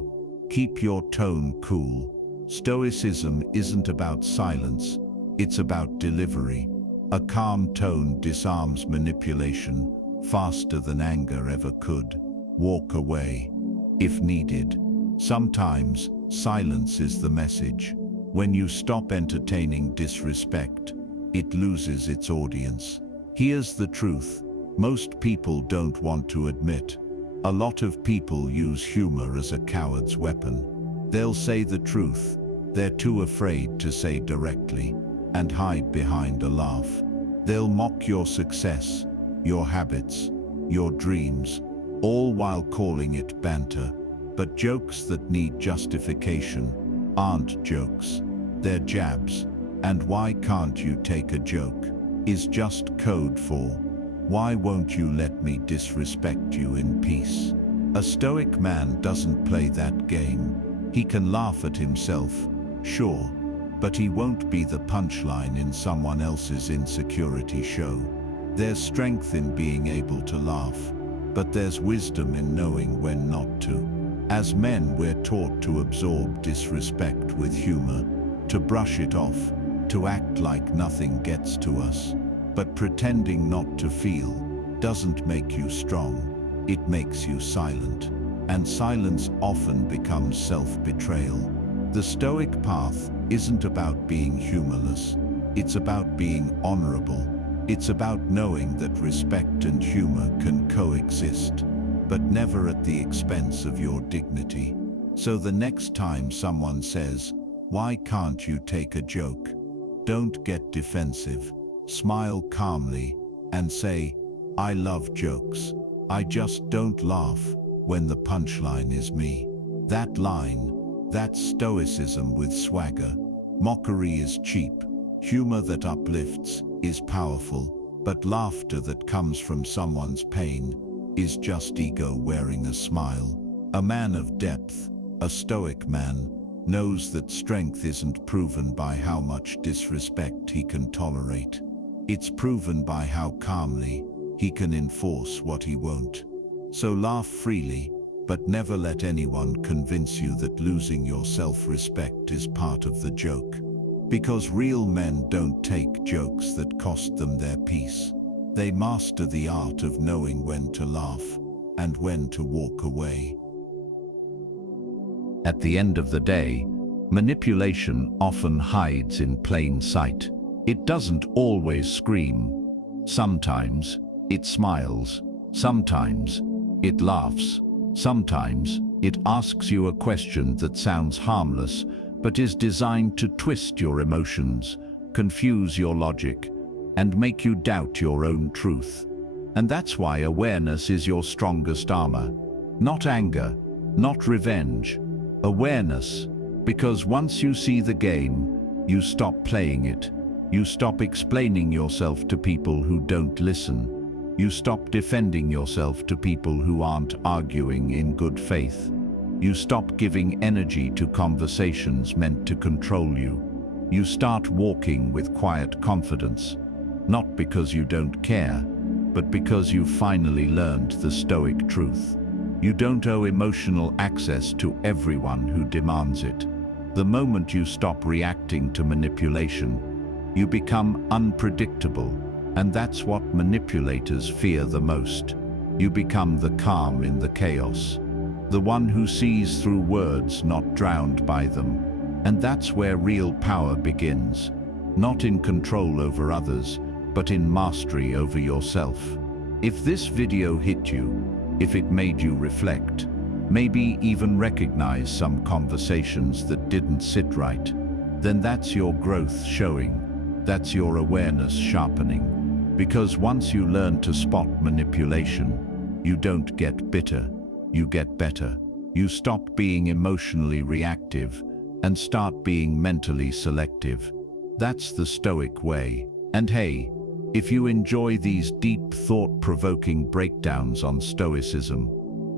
Keep your tone cool. Stoicism isn't about silence, it's about delivery. A calm tone disarms manipulation faster than anger ever could. Walk away, if needed. Sometimes, silence is the message. When you stop entertaining disrespect, it loses its audience. Here's the truth. Most people don't want to admit. A lot of people use humor as a coward's weapon. They'll say the truth. They're too afraid to say directly, and hide behind a laugh. They'll mock your success, your habits, your dreams, all while calling it banter. But jokes that need justification aren't jokes. They're jabs. And "Why can't you take a joke?" is just code for "Why won't you let me disrespect you in peace?" A stoic man doesn't play that game. He can laugh at himself, sure, but he won't be the punchline in someone else's insecurity show. There's strength in being able to laugh, but there's wisdom in knowing when not to. As men, we're taught to absorb disrespect with humor, to brush it off, to act like nothing gets to us. But pretending not to feel doesn't make you strong, it makes you silent. And silence often becomes self-betrayal. The Stoic path isn't about being humorless, it's about being honorable. It's about knowing that respect and humor can coexist, but never at the expense of your dignity. So the next time someone says, "Why can't you take a joke?" don't get defensive. Smile calmly and say, "I love jokes. I just don't laugh when the punchline is me." That line, that's Stoicism with swagger. Mockery is cheap. Humor that uplifts is powerful, but laughter that comes from someone's pain is just ego wearing a smile. A man of depth, a stoic man, knows that strength isn't proven by how much disrespect he can tolerate. It's proven by how calmly he can enforce what he won't. So laugh freely, but never let anyone convince you that losing your self-respect is part of the joke. Because real men don't take jokes that cost them their peace. They master the art of knowing when to laugh and when to walk away. At the end of the day, manipulation often hides in plain sight. It doesn't always scream. Sometimes it smiles. Sometimes it laughs. Sometimes it asks you a question that sounds harmless, but is designed to twist your emotions, confuse your logic, and make you doubt your own truth. And that's why awareness is your strongest armor. Not anger, not revenge. Awareness, because once you see the game, you stop playing it. You stop explaining yourself to people who don't listen. You stop defending yourself to people who aren't arguing in good faith. You stop giving energy to conversations meant to control you. You start walking with quiet confidence, not because you don't care, but because you've finally learned the Stoic truth. You don't owe emotional access to everyone who demands it. The moment you stop reacting to manipulation, you become unpredictable, and that's what manipulators fear the most. You become the calm in the chaos, the one who sees through words, not drowned by them. And that's where real power begins. not in control over others, but in mastery over yourself. If this video hit you, if it made you reflect, maybe even recognize some conversations that didn't sit right, then that's your growth showing, that's your awareness sharpening. Because once you learn to spot manipulation, you don't get bitter, you get better. You stop being emotionally reactive and start being mentally selective. That's the Stoic way. And hey, if you enjoy these deep, thought-provoking breakdowns on Stoicism,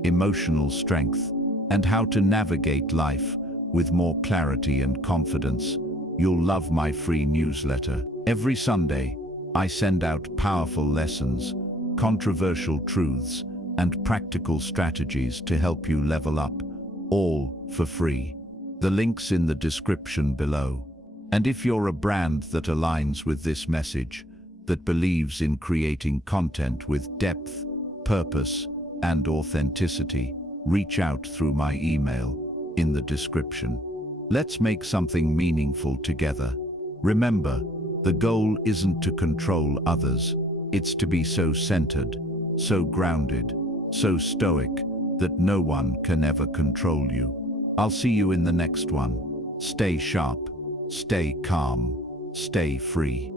emotional strength, and how to navigate life with more clarity and confidence, you'll love my free newsletter. Every Sunday, I send out powerful lessons, controversial truths, and practical strategies to help you level up, all for free. The link's in the description below. And if you're a brand that aligns with this message, that believes in creating content with depth, purpose, and authenticity, reach out through my email in the description. Let's make something meaningful together. Remember, the goal isn't to control others, it's to be so centered, so grounded, so stoic that no one can ever control you. I'll see you in the next one. Stay sharp, stay calm, stay free.